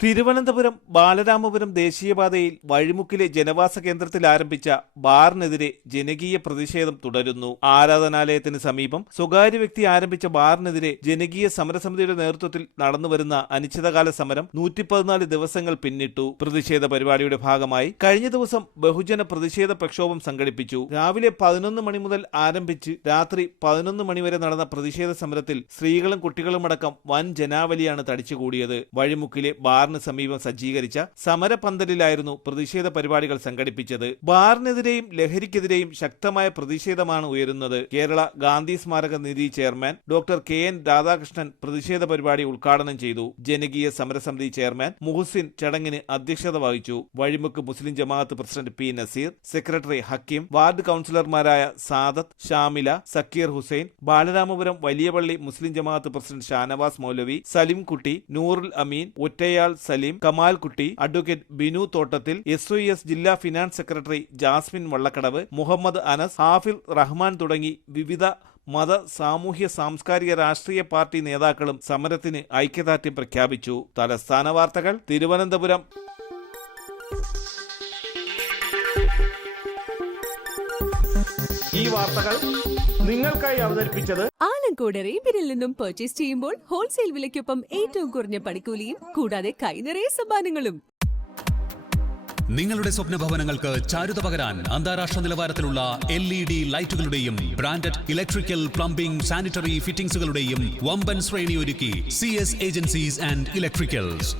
തിരുവനന്തപുരം ബാലരാമപുരം ദേശീയപാതയിൽ വഴിമുക്കിലെ ജനവാസ കേന്ദ്രത്തിൽ ആരംഭിച്ച ബാറിനെതിരെ ജനകീയ പ്രതിഷേധം തുടരുന്നു. ആരാധനാലയത്തിന് സമീപം സ്വകാര്യ വ്യക്തി ആരംഭിച്ച ബാറിനെതിരെ ജനകീയ സമരസമിതിയുടെ നേതൃത്വത്തിൽ നടന്നുവരുന്ന അനിശ്ചിതകാല സമരം 114 ദിവസങ്ങൾ പിന്നിട്ടു. പ്രതിഷേധ പരിപാടിയുടെ ഭാഗമായി കഴിഞ്ഞ ദിവസം ബഹുജന പ്രതിഷേധ പ്രക്ഷോഭം സംഘടിപ്പിച്ചു. രാവിലെ 11 മണി മുതൽ ആരംഭിച്ച് രാത്രി 11 മണി വരെ നടന്ന പ്രതിഷേധ സമരത്തിൽ സ്ത്രീകളും കുട്ടികളുമടക്കം വൻ ജനാവലിയാണ് തടിച്ചുകൂടിയത്. വഴിമുക്കിലെ ബാറിന് സമീപം സജ്ജീകരിച്ച സമരപന്തലിലായിരുന്നു പ്രതിഷേധ പരിപാടികൾ സംഘടിപ്പിച്ചത്. ബാറിനെതിരെയും ലഹരിക്കെതിരെയും ശക്തമായ പ്രതിഷേധമാണ് ഉയരുന്നത്. കേരള ഗാന്ധി സ്മാരക നിധി ചെയർമാൻ ഡോക്ടർ KN രാധാകൃഷ്ണൻ പ്രതിഷേധ പരിപാടി ഉദ്ഘാടനം ചെയ്തു. ജനകീയ സമരസമിതി ചെയർമാൻ മുഹസിൻ ചടങ്ങിന് അധ്യക്ഷത വഹിച്ചു. Vazhimukku Muslim Jamaat president P Naseer, secretary Hakeem, ward കൌൺസിലർമാരായ സാദത്ത്, ഷാമില, സക്കീർ ഹുസൈൻ, ബാലരാമപുരം വലിയപള്ളി മുസ്ലിം ജമാഅത്ത് പ്രസിഡന്റ് ഷാനവാസ് മൗലവി, സലിം കുട്ടി, നൂറുൽ അമീൻ, ഒറ്റയാൾ സലീം, കമാൽകുട്ടി, അഡ്വക്കേറ്റ് ബിനു തോട്ടത്തിൽ, SOS ജില്ലാ ഫിനാൻസ് സെക്രട്ടറി ജാസ്മിൻ വള്ളക്കടവ്, മുഹമ്മദ് അനസ്, ഹാഫിൽ റഹ്മാൻ തുടങ്ങി വിവിധ മത, സാമൂഹ്യ, സാംസ്കാരിക, രാഷ്ട്രീയ പാർട്ടി നേതാക്കളും സമരത്തിന് ഐക്യദാർഢ്യം പ്രഖ്യാപിച്ചു. തലസ്ഥാന വാർത്തകൾ തിരുവനന്തപുരം. ഈ വാർത്തകൾ നിങ്ങൾക്കായി അവതരിപ്പിച്ചത് ആലങ്കോട് റേബിനിൽ നിന്നും പർച്ചേസ് ചെയ്യുമ്പോൾ ഹോൾസെയിൽ വിലയ്ക്കൊപ്പം ഏറ്റവും കുറഞ്ഞ പണിക്കൂലിയും കൂടാതെ കൈനിറയെ സമ്മാനങ്ങളും. നിങ്ങളുടെ സ്വപ്ന ഭവനങ്ങൾക്ക് ചാരുത പകരാൻ അന്താരാഷ്ട്ര നിലവാരത്തിലുള്ള LED ലൈറ്റുകളുടെയും ബ്രാൻഡഡ് ഇലക്ട്രിക്കൽ, പ്ലംബിംഗ്, സാനിറ്ററി ഫിറ്റിംഗ്സുകളുടെയും വമ്പൻ ശ്രേണി ഒരുക്കി CS ഏജൻസീസ് ആൻഡ് ഇലക്ട്രിക്കൽസ്.